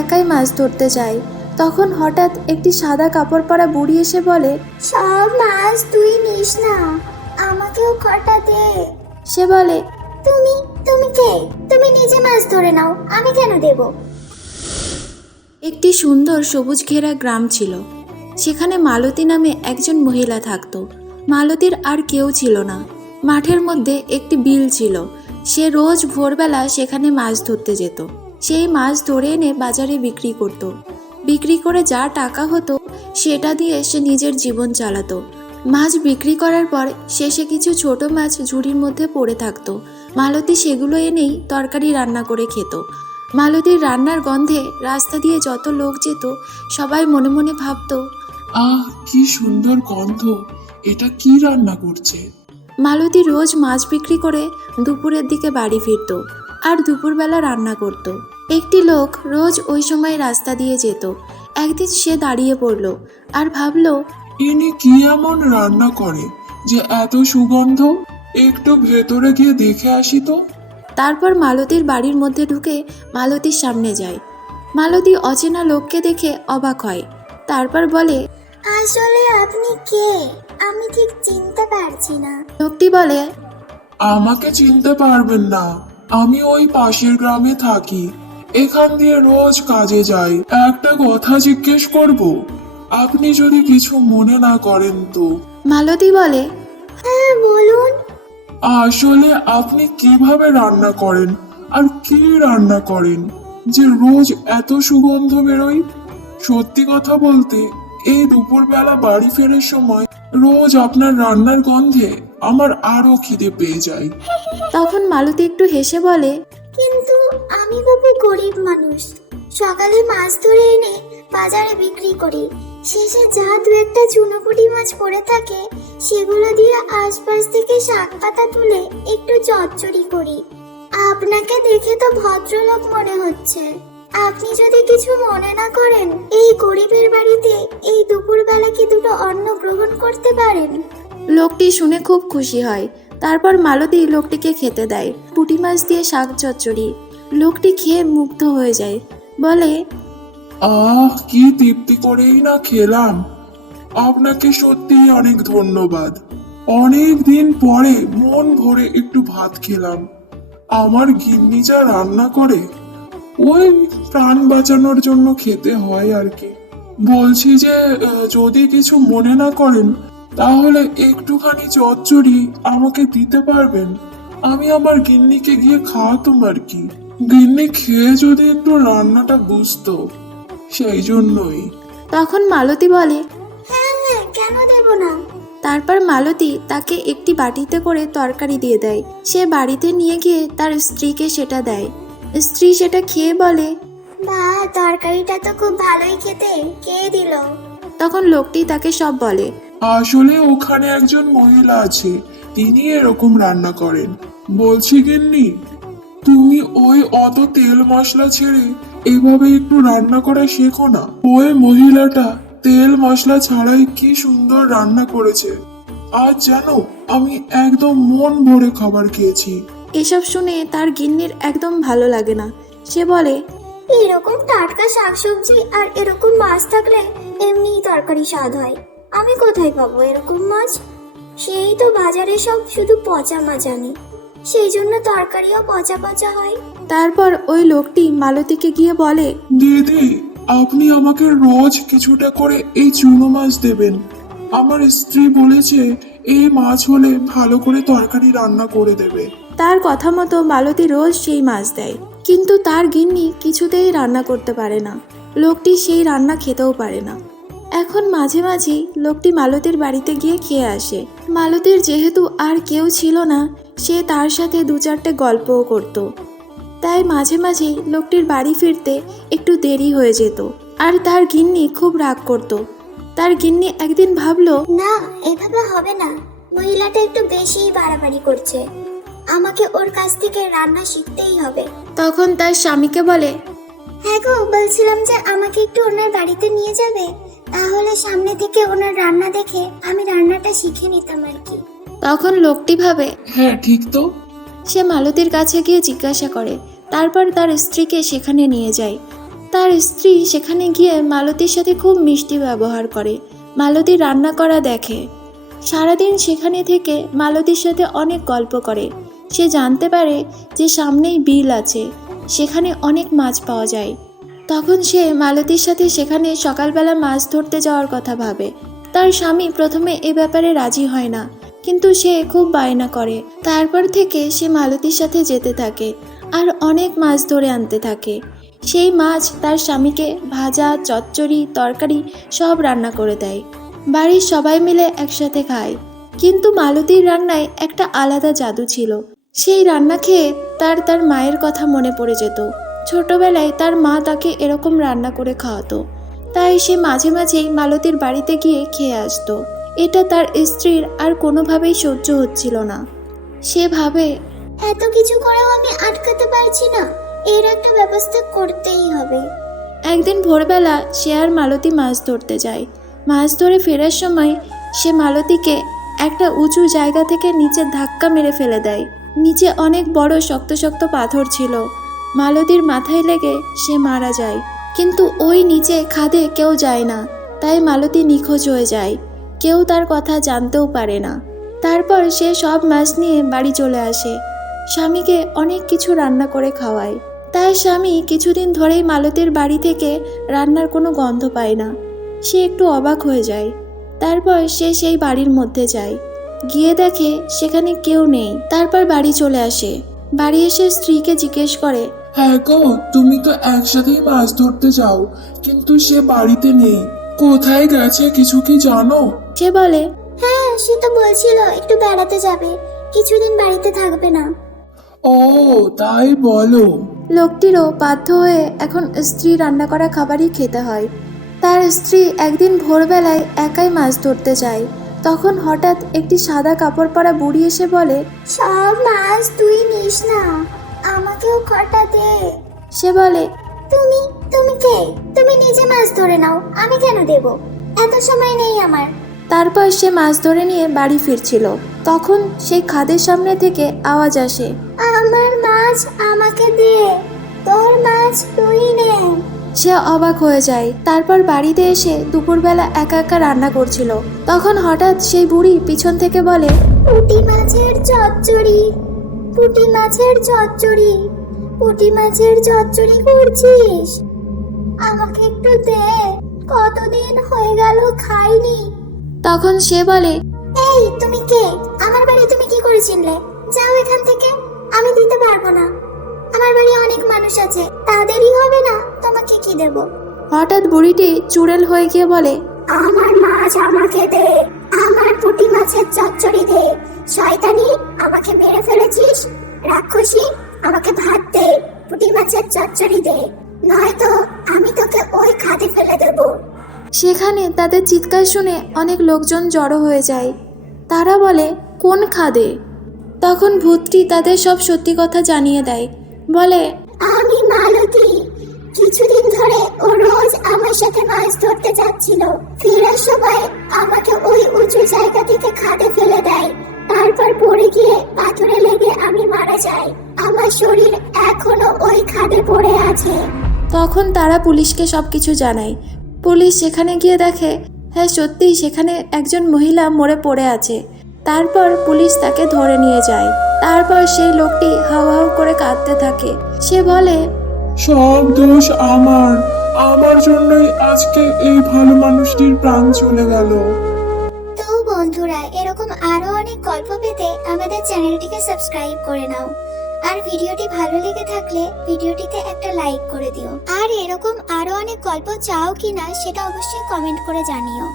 একাই মাছ ধরতে যায়। তখন হঠাৎ একটি সাদা কাপড় পরা বুড়ি এসে বলে, সব মাছ তুই নিস না, আমাকেও কটা দে। সে বলে, তুমি তুমি কে? তুমি নিজে মাছ ধরে নাও, আমি কেন দেব? একটি সুন্দর সবুজ ঘেরা গ্রাম ছিল। সেখানে মালতী নামে একজন মহিলা থাকত। মালতীর আর কেউ ছিল না। মাঠের মধ্যে একটি বিল ছিল। সে রোজ ভোরবেলা সেখানে মাছ ধরতে যেত। সেই মাছ ধরে এনে বাজারে বিক্রি করত। বিক্রি করে যা টাকা হতো সেটা দিয়ে সে নিজের জীবন চালাতো। মাছ বিক্রি করার পর শেষে কিছু ছোট মাছ ঝুড়ির মধ্যে পড়ে থাকতো। মালতী সেগুলো এনেই তরকারি রান্না করে খেত। মালতীর রান্নার গন্ধে রাস্তা দিয়ে যত লোক যেত সবাই মনে মনে ভাবতো, আহ, কি সুন্দর গন্ধ! এটা কি রান্না করছে? মালতী রোজ মাছ বিক্রি করে দুপুরের দিকে বাড়ি ফিরত আর দুপুরবেলা রান্না করত। একটি লোক রোজ ওই সময় রাস্তা দিয়ে যেত। একদিন সে দাঁড়িয়ে পড়ল আর ভাবল, ইনি কি এমন রান্না করে যে এত সুগন্ধ? একটু ভেতরে গিয়ে দেখে আসি তো। তারপর মালতীর বাড়ির মধ্যে ঢুকে মালতীর সামনে যায়। মালতী অচেনা লোককে দেখে অবাক হয়। তারপর বলে, আসলে আপনি কে? আমি ঠিক চিনতে পারছি না। লোকটি বলে, আমাকে চিনতে পারবেন না, আমি ওই পাশের গ্রামে থাকি, এখান দিয়ে রোজ কাজে যাই। একটা কথা জিজ্ঞেস করব, আপনি যদি কিছু মনে না করেন তো? মালতী বলে, হ্যাঁ বলুন। আসলে আপনি কিভাবে রান্না করেন আর কি রান্না করেন যে রোজ এত সুগন্ধ বেরোয়? সত্যি কথা বলতে, এই দুপুরবেলা বাড়ি ফেরার সময় রোজ আপনার রান্নার গন্ধে আমার আরো খিদে পেয়ে যায়। তখন মালতী একটু হেসে বলে, কিন্তু আমি বাবু গরিব মানুষ, সকালে মাছ ধরে এনে বাজারে বিক্রি করি। শেষে যা দু একটা চুনোপুটি মাছ পড়ে থাকে সেগুলো দিয়ে আশপাশ থেকে শাক পাতা তুলে একটু চচ্চড়ি করি। আপনাকে দেখে তো ভদ্রলোক মনে হচ্ছে। আপনি যদি কিছু মনে না করেন, এই গরিবের বাড়িতে এই দুপুরবেলা কি দুটো অন্ন গ্রহণ করতে পারেন? লোকটি শুনে খুব খুশি হয়। তারপর মালতী লোকটিকে খেতে দেয় পুঁটি মাছ দিয়ে শাক চচ্চড়ি। লোকটি খেয়ে মুগ্ধ হয়ে যায়, বলে, আহ, কি তৃপ্তি করেই না খেলাম! আপনাকে সত্যিই অনেক ধন্যবাদ। অনেক দিন পরে মন ভরে একটু ভাত খেলাম। আমার গিন্নি যা রান্না করে, ওই প্রাণ বাঁচানোর জন্য খেতে হয় আর কি। বলছি যে যদি কিছু মনে না করেন তাহলে একটুখানি চচ্চড়ি আমাকে দিতে পারবেন? আমি আমার গিন্নিকে গিয়ে খাওয়াতাম আর কি। গিন্নি খেয়ে যদি একটু রান্নাটা বুঝতো, সেই জন্যই। তখন মালতী বলে, হ্যাঁ হ্যাঁ, কেন দেব না। তারপর মালতী তাকে একটি বাটিতে করে তরকারি দিয়ে দেয়। সে বাড়িতে নিয়ে গিয়ে তার স্ত্রীকে সেটা দেয়। স্ত্রী সেটা খেয়ে বলে, বাহ, তরকারিটা তো খুব ভালোই খেতে, কে দিল? তখন লোকটি তাকে সব বলে। আসলে ওখানে একজন মহিলা আছে, তিনি এরকম রান্না করেন। বলছি গিন্নি, তুমি ওই অত তেল মশলা ছেড়ে এভাবে একটু রান্না করা শেখো না। ওই মহিলাটা তেল মশলা ছাড়াই কি সুন্দর রান্না করেছে। আজ জানো, আমি একদম মন ভরে খাবার খেয়েছি। এসব শুনে তার গিন্নির একদম ভালো লাগে না। সে বলে, এরকম টাটকা শাকসবজি আর এরকম মাছ থাকলে এমনিই তরকারি স্বাদ হয়। আমি কোথায় পাবো এরকম মাছ? সেই তো বাজারে সব শুধু পচা মাছ আনে, সেই জন্য তরকারিও পচা পচা হয়। তারপর ওই লোকটি মালতীকে গিয়ে বলে, দিদি, আপনি আমাকে রোজ কিছুটা করে এই চুনো মাছ দেবেন। আমার স্ত্রী বলেছে এই মাছ হলে ভালো করে তরকারি রান্না করে দেবে। তার কথা মতো মালতী রোজ সেই মাছ দেয়। কিন্তু তার গিন্নি কিছুতেই রান্না করতে পারে না। লোকটি সেই রান্না খেতেও পারে না। এখন মাঝে মাঝেই লোকটি মালতীর বাড়িতে গিয়ে খেয়ে আসে। মালতীর যেহেতু আর কেউ ছিল না, সে তার সাথে দু চারটে গল্পও করত। তাই মাঝে মাঝেই লোকটির বাড়ি ফিরতে একটু দেরি হয়ে যেত আর তার গিন্নি খুব রাগ করত। তার গিন্নি একদিন ভাবলো, না, এভাবে হবে না। মহিলাটা একটু বেশিই বাড়াবাড়ি করছে, আমাকে ওর কাছ থেকে রান্না শিখতেই হবে। তখন তার স্বামীকে বলে, হ্যাঁ গো, বলছিলাম যে আমাকে একটু ওনার বাড়িতে নিয়ে যাবে, তাহলে সামনে থেকে ওনার রান্না দেখে আমি রান্নাটা শিখে নিতাম আর কি। তখন লোকটি ভাবে, হ্যাঁ ঠিক তো। সে মালতীর কাছে গিয়ে জিজ্ঞাসা করে। তারপর তার স্ত্রীকে সেখানে নিয়ে যায়। তার স্ত্রী সেখানে গিয়ে মালতীর সাথে খুব মিষ্টি ব্যবহার করে, মালতী রান্না করা দেখে। সারাদিন সেখানে থেকে মালতীর সাথে অনেক গল্প করে। সে জানতে পারে যে সামনেই বিল আছে, সেখানে অনেক মাছ পাওয়া যায়। তখন সে মালতীর সাথে সেখানে সকালবেলা মাছ ধরতে যাওয়ার কথা ভাবে। তার স্বামী প্রথমে এ ব্যাপারে রাজি হয় না, কিন্তু সে খুব বায়না করে। তারপর থেকে সে মালতীর সাথে যেতে থাকে আর অনেক মাছ ধরে আনতে থাকে। সেই মাছ তার স্বামীকে ভাজা, চচ্চড়ি, তরকারি সব রান্না করে দেয়। বাড়ির সবাই মিলে একসাথে খায়। কিন্তু মালতীর রান্নায় একটা আলাদা জাদু ছিল। সেই রান্না খেয়ে তার মায়ের কথা মনে পড়ে যেত। ছোটবেলায় তার মা তাকে এরকম রান্না করে খাওয়াতো, তাই সে মাঝে মাঝেই মালতীর বাড়িতে গিয়ে খেয়ে আসতো। এটা তার স্ত্রীর আর কোনোভাবেই সহ্য হচ্ছিল না। সে ভাবে, এত কিছু করেও আমি আটকাতে পারছি না, এর একটা ব্যবস্থা করতেই হবে। একদিন ভোরবেলা সে আর মালতী মাছ ধরতে যায়। মাছ ধরে ফেরার সময় সে মালতীকে একটা উঁচু জায়গা থেকে নিচে ধাক্কা মেরে ফেলে দেয়। নিচে অনেক বড় শক্ত শক্ত পাথর ছিল। মালতীর মাথায় লেগে সে মারা যায়। কিন্তু ওই নিচে খাদে কেউ যায় না, তাই মালতী নিখোঁজ হয়ে যায়। কেউ তার কথা জানতেও পারে না। তারপর সে সব মাছ নিয়ে বাড়ি চলে আসে। স্বামীকে অনেক কিছু রান্না করে খাওয়ায়। তার স্বামী কিছুদিন ধরেই মালতীর বাড়ি থেকে রান্নার কোনো গন্ধ পায় না। সে একটু অবাক হয়ে যায়। তারপর সে সেই বাড়ির মধ্যে যায়, গিয়ে দেখে সেখানে কেউ নেই। তারপর বাড়ি চলে আসে। বাড়ি এসে স্ত্রীকে জিজ্ঞেস করে, হ্যাঁ গো, তুমি তো একসাথেই মাছ ধরতে যাও, কিন্তু সে বাড়িতে নেই। কোথায় গেছে কিছু কি জানো? সে বলে, হ্যাঁ, সে তো বলছিল একটু বেড়াতে যাবে, কিছুদিন বাড়িতে থাকবে না। ও তাই বলো। লোকটিরও বাধ্য হয়ে এখন স্ত্রী রান্না করা খাবারই খেতে হয়। তার স্ত্রী একদিন ভোরবেলায় একাই মাছ ধরতে যায়। তখন হঠাৎ একটি সাদা কাপড় পরা বুড়ি এসে বলে, সব মাছ তুই নিস না, আমাকেও কটা দে। সে বলে, তুমি তুমি কে? তুমি নিজে মাছ ধরে নাও, আমি কেন দেব? এত সময় নেই আমার। তারপর সে মাছ ধরে নিয়ে বাড়ি ফিরছিল। তখন সেই খাদের সামনে থেকে আওয়াজ আসে, আমার মাছ আমাকে দে, তোর মাছ তুই নে। সে অবাক হয়ে যায়। তারপর বাড়িতে এসে দুপুরবেলা একা একা রান্না করছিল। তখন হঠাৎ সেই বুড়ি পিছন থেকে বলে, পুঁটি মাছের চচ্চড়ি, পুঁটি মাছের চচ্চড়ি, পুঁটি মাছের চচ্চড়ি করছিস? আমাকে একটু দে, কতদিন হয়ে গেল খাইনি। তখন সে বলে, এই তুমি কে? আমার বাড়ি তুমি কি করে চিনলে? যাও এখান থেকে, আমি দিতে পারবো না। আমার বাড়ি অনেক মানুষ আছে, তাদেরই হবে না, তোমাকে কি দেব? হঠাৎ বুড়িটি চুড়েল হয়ে গিয়ে বলে, আমার মাছ আমাকে দে, আমার পুঁটি মাছের চচ্চড়ি দে। শয়তানি, আমাকে মেরে ফেলেছিস। রাক্ষসী, আমাকে ভাত দে, পুঁটি মাছের চচ্চড়ি দে, নয়তো আমি তোকে ওই খাদে ফেলে দেব। সেখানে তাদের চিৎকার শুনে অনেক লোকজন জড়ো হয়ে যায়। তারা বলে, কোন খাদে? তখন ভূতটি তাদের সব সত্যি কথা জানিয়ে দেয়। বলে, আমি মালতী, কিছুদিন ধরে ও রোজ আমার সাথে মাছ ধরতে যাচ্ছিল। ফেরার সময় আমাকে ওই উঁচু জায়গা থেকে খাদে ফেলে দেয়। তারপর পড়ে গিয়ে পাথরে লেগে আমি মারা যাই। আমার শরীর এখনো ওই খাদে পড়ে আছে। তখন তারা পুলিশকে সবকিছু জানায়। পুলিশ সেখানে গিয়ে দেখে, হ্যাঁ সত্যিই সেখানে একজন মহিলা মরে পড়ে আছে। তারপর পুলিশ তাকে ধরে নিয়ে যায়। তারপর সেই লোকটি হাউ হাউ করে কাঁদতে থাকে। সে বলে, সব দোষ আমার জন্যই আজকে এই ভালো মানুষটির প্রাণ চলে গেল। তো বন্ধুরা, এরকম আরো অনেক গল্প পেতে আমাদের চ্যানেলটিকে সাবস্ক্রাইব করে নাও। আর ভিডিওটি ভালো লেগে থাকলে ভিডিওটিতে একটা লাইক করে দিও। আর এরকম আরো অনেক গল্প চাও কিনা সেটা অবশ্যই কমেন্ট করে জানিও।